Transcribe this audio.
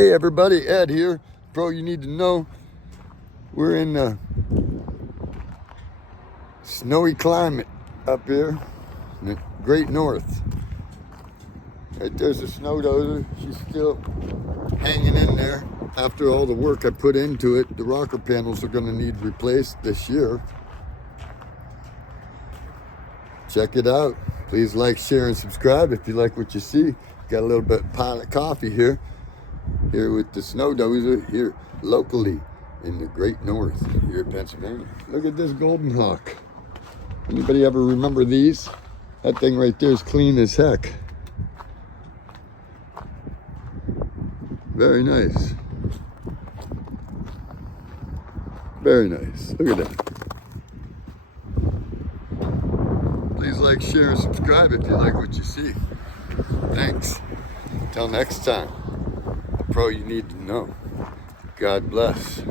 Hey everybody, Ed here. Pro you need to know. We're in a snowy climate up here in the Great North. Right there's a snow dozer. She's still hanging in there after all the work I put into it. The rocker panels are going to need replaced this year. Check it out. Please like, share, and subscribe if you like what you see. Got a little bit of Pilot Coffee here with the snow dozer here locally in the Great North here in Pennsylvania. Look at this Golden Hawk. Anybody ever remember these? That thing right there is clean as heck. Very nice. Very nice. Look at that. Please like, share, and subscribe if you like what you see. Thanks. Until next time. Pro you need to know. God bless.